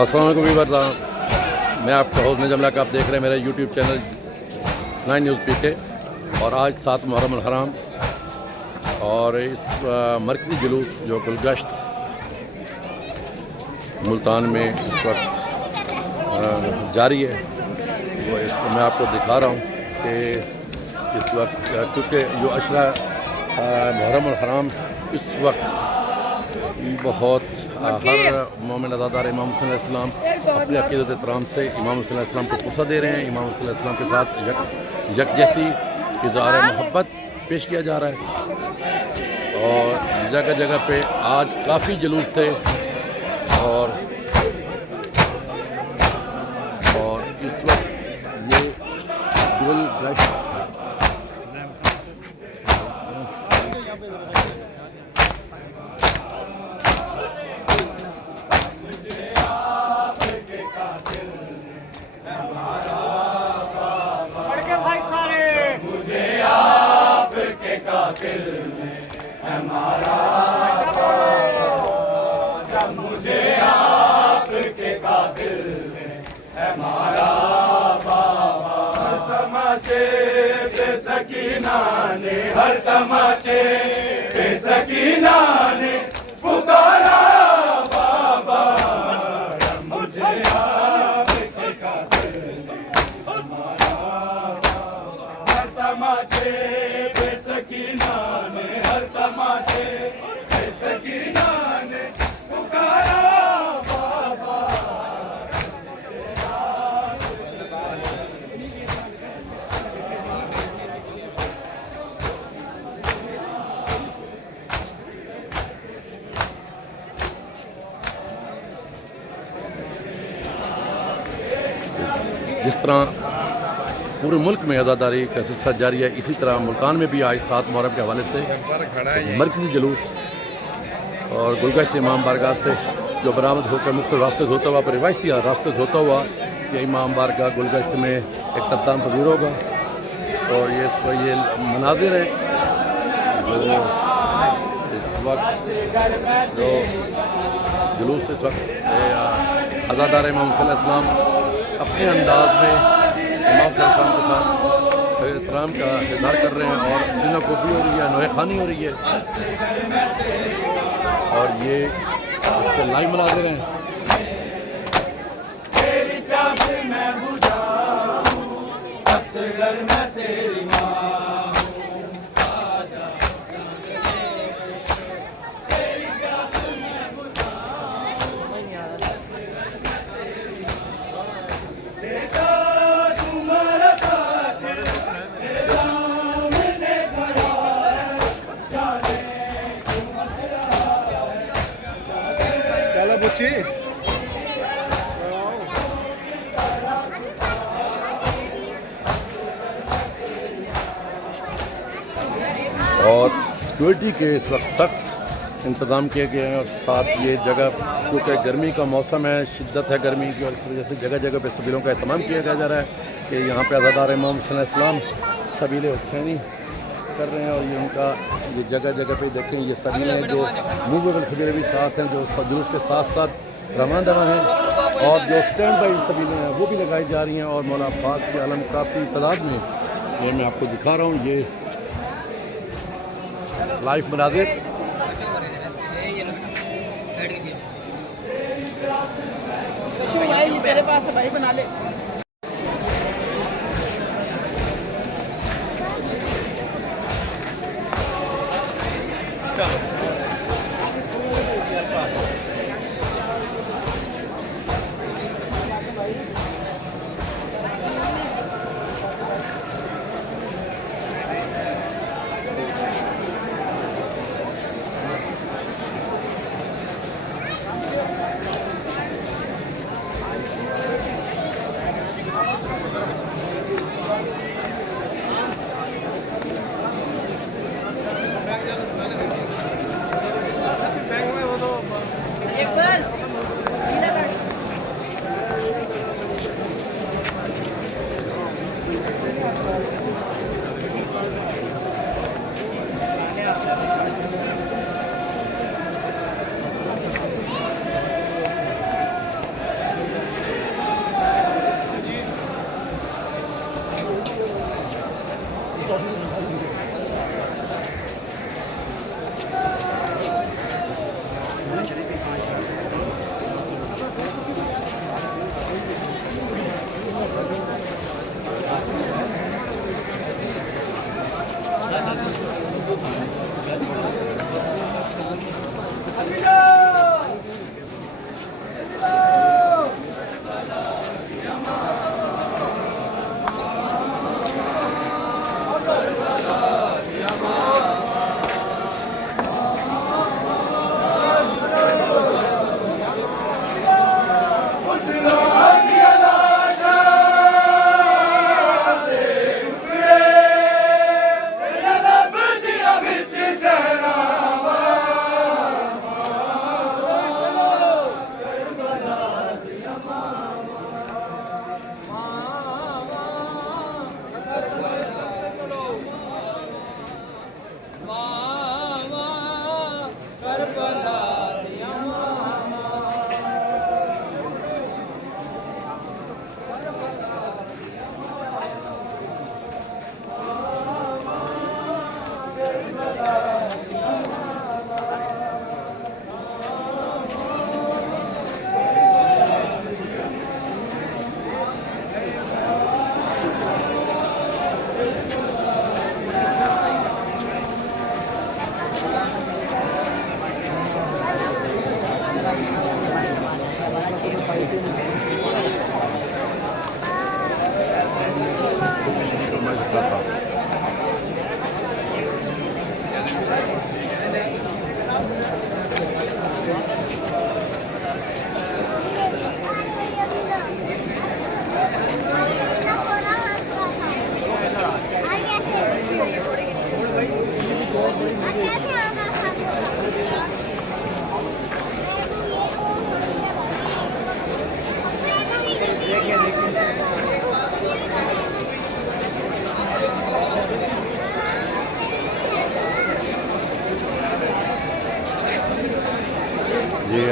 अस्सलाम वालेकुम व्यूअर्स, मैं आपका होस्ट निजाम लाक। आप देख रहे हैं मेरा यूट्यूब चैनल 9 न्यूज़ पीके। और आज 7 मुहर्रम अल हराम और इस मरकज़ी जुलूस जो गुलगश्त मुल्तान में इस वक्त जारी है, वो इसको मैं आपको दिखा रहा हूँ कि इस वक्त क्योंकि जो अशरा मुहर्रम अल हराम इस वक्त बहुत हर मोमिन अज़ादार इमाम हुसैन अलैहिस्सलाम अपने अक़ीदत एहतराम से इमाम हुसैन अलैहिस्सलाम को पुसा दे रहे हैं। इमाम हुसैन अलैहिस्सलाम के साथ यकजहती इज़हार मोहब्बत पेश किया जा रहा है और जगह जगह पे आज काफ़ी जुलूस थे और इस वक्त ये गुलगश्त हमारा जब मुझे आपके कातिल में हमारा बाबा। हर तमाचे पे सकीना ने, हर तमाचे पे सकीना ने पुकारा बाबा। जब मुझे आपके कातिल में हमारा बाबा। हर तमाचे पे सकीना ने, हर तमाचे पे सकीना ने पुकारा बाबा। जिस तरह पूरे मुल्क में अज़ादारी का सिलसिला जारी है, इसी तरह मुल्तान में भी आज 7 मुहर्रम के हवाले से मरकज़ी जुलूस और गुलगश्त इमाम बारगाह से जो बरामद होकर मुख्तलिफ रास्ते होता हुआ, रिवायती रास्ते होता हुआ कि इमाम बारगाह गुलगश्त में इख्तिताम पज़ीर होगा। और ये मनाजिर हैं जो इस वक्त जो जुलूस इस वक्त अज़ादार इमाम हुसैन अलैहिस्सलाम अपने अंदाज में इमाम सल्लल्लाहु के साथ एहतराम का इज़हार कर रहे हैं और सीना कोबी हो रही है, नोए खानी हो रही है और ये इसके लाइव मनाजिर हैं। और सिक्योरिटी के इस वक्त सख्त इंतज़ाम किए गए हैं और साथ ये जगह क्योंकि गर्मी का मौसम है, शिद्दत है गर्मी की, और इस वजह से जगह जगह पे सबीलों का एहतमाम किया जा रहा है कि यहाँ पे अज़ादार इमाम हुसैन अलैहिस्सलाम सबील हुसैनी कर रहे हैं। और ये उनका ये जगह जगह पे देखें, ये सबीलें हैं जो मूवेबल सबीलें भी साथ हैं, जो जुलूस के साथ साथ रवाना दवा हैं और जो स्टैंड बाई सबीलें हैं वो भी लगाई जा रही हैं। और मौला अब्बास के आलम काफ़ी तादाद में ये मैं आपको दिखा रहा हूँ, ये लाइव मनाजिर। मेरे पास है भाई, बना ले।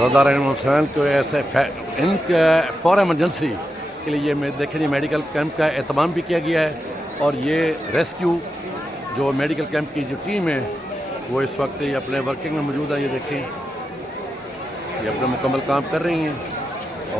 अज़ादार इमाम हुसैन को ऐसे इनके फॉर एमरजेंसी के लिए मैं देखें मेडिकल कैंप का एहतमाम भी किया गया है। और ये रेस्क्यू जो मेडिकल कैंप की जो टीम है वो इस वक्त ये अपने वर्किंग में मौजूद है। ये देखें ये अपने मुकम्मल काम कर रही हैं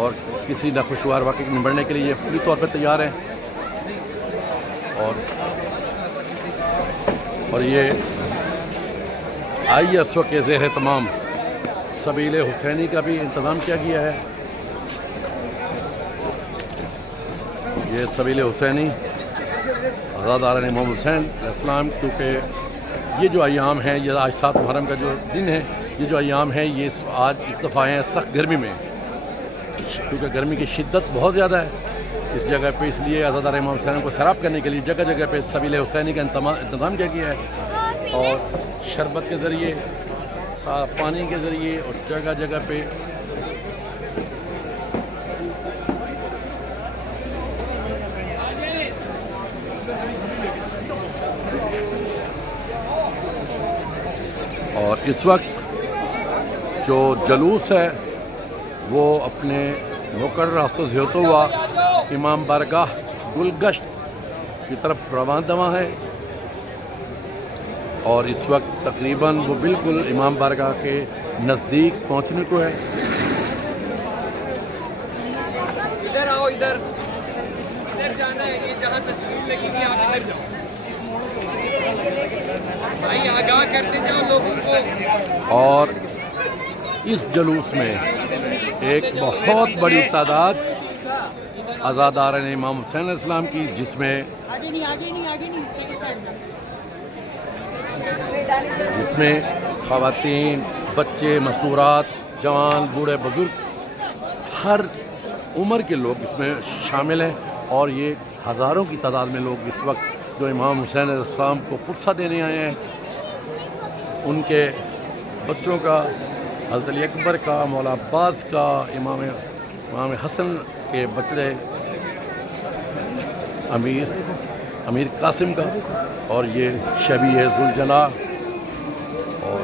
और किसी नाखुशगवार वाक़े में निबड़ने के लिए ये पूरी तौर पर तैयार हैं। और ये ISO के ज़ेर तमाम सबील हुसैनी का भी इंतज़ाम किया गया है। ये सबील हुसैनी अज़ादार इमाम हुसैन इस्लाम, क्योंकि ये जो अयाम हैं, ये आज 7 मुहर्रम का जो दिन है, ये जो अयाम है ये आज इस दफ़ा हैं सख्त गर्मी में, क्योंकि गर्मी की शिद्दत बहुत ज़्यादा है इस जगह पे। इसलिए अज़ादार इमाम हुसैन को सैराब करने के लिए जगह जगह पे सबील हुसैनी का इंतज़ाम किया गया है। और शरबत के ज़रिए, साफ पानी के ज़रिए और जगह जगह पे और इस वक्त जो जलूस है वो अपने मुकर्रर रास्तों से होता हुआ इमाम बारगाह गुलगश्त की तरफ रवाना है। और इस वक्त तकरीबन वो बिल्कुल इमाम बारगाह के नज़दीक पहुंचने को है। इधर आओ, इधर जाना है, ये जहाँ तस्वीर लगेगी आप इधर जाओ भाई, आगाह करते जाओ लोगों को। और इस जुलूस में एक बहुत बड़ी तादाद अज़ादार इमाम हुसैन इस्लाम की, जिसमें ख़वातीन, बच्चे, मस्तूरात, जवान, बूढ़े, बुजुर्ग, हर उम्र के लोग इसमें शामिल हैं। और ये हज़ारों की तादाद में लोग इस वक्त जो इमाम हुसैन इस्लाम को पुरसा देने आए हैं, उनके बच्चों का, हज़रत अली अकबर का, मौला अब्बास का, इमाम हसन के बचड़े अमीर कासिम का, और ये शबी ज़ुलजला और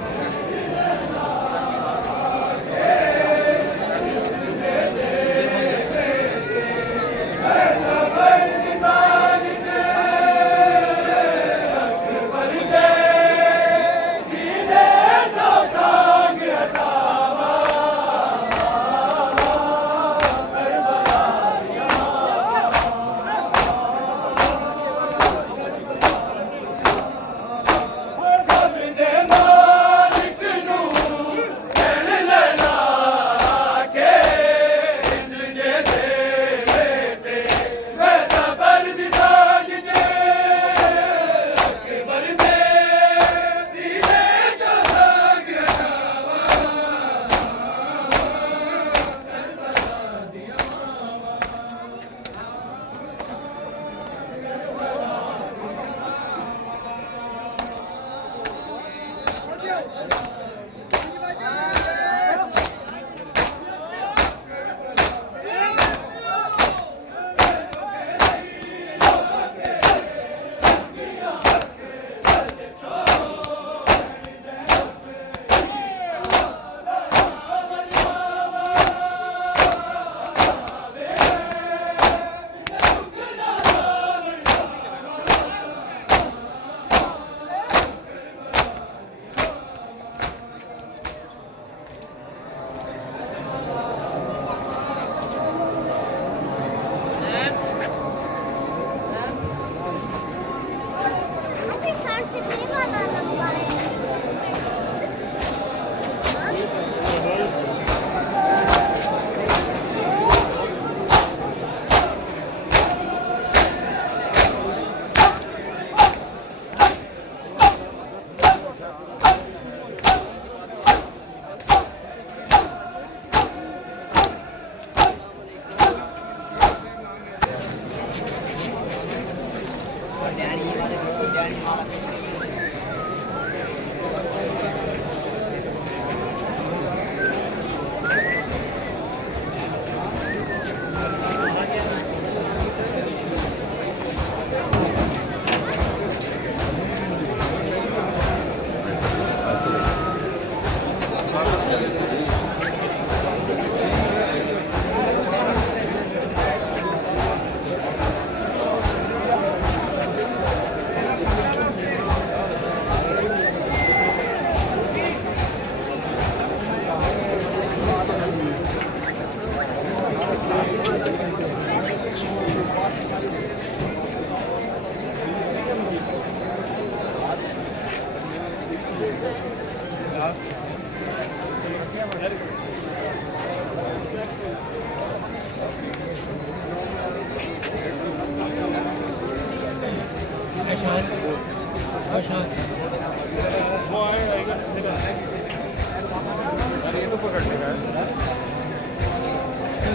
तो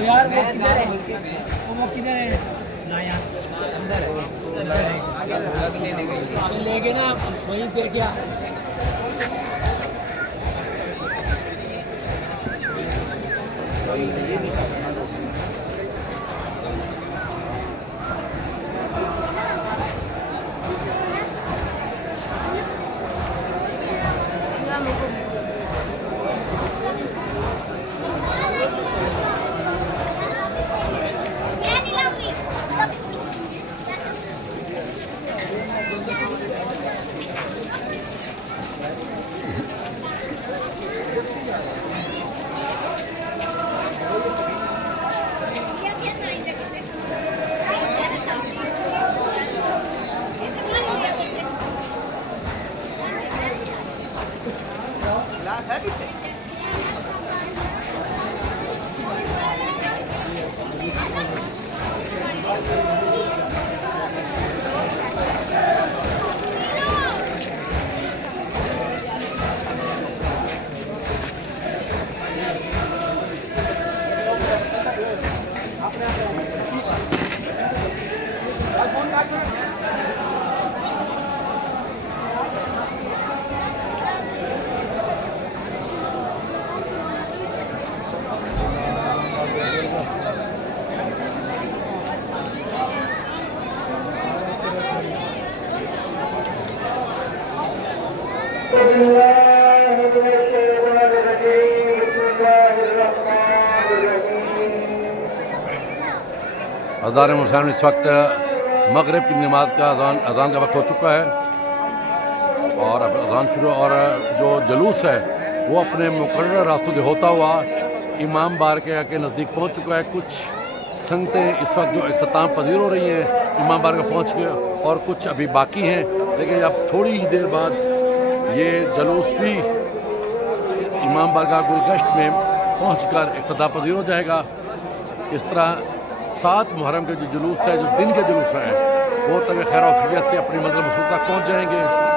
यार वो किधर है? वो किधर है? ना यार अंदर है। आगे लेने गई ले गए ना वहीं पे क्या? हज़ार मुसलमान इस वक्त मगरिब की नमाज का अज़ान का वक्त हो चुका है और अब अज़ान शुरू। और जो जुलूस है वो अपने मुकर्रर रास्तों से होता हुआ इमाम बारगाह के नज़दीक पहुंच चुका है। कुछ संगतें इस वक्त जो इख्तिताम पजीर हो रही हैं इमाम बारगाह पहुंच के, और कुछ अभी बाकी हैं, लेकिन अब थोड़ी ही देर बाद ये जुलूस भी इमाम बारगाह गुलगश्त में पहुंचकर इख्तिताम पजीर हो जाएगा। इस तरह 7 मुहर्रम के जो जुलूस है, जो दिन के जुलूस हैं, वो तक खैर आफियत से अपनी मंजिल मकसूद तक पहुँच जाएंगे।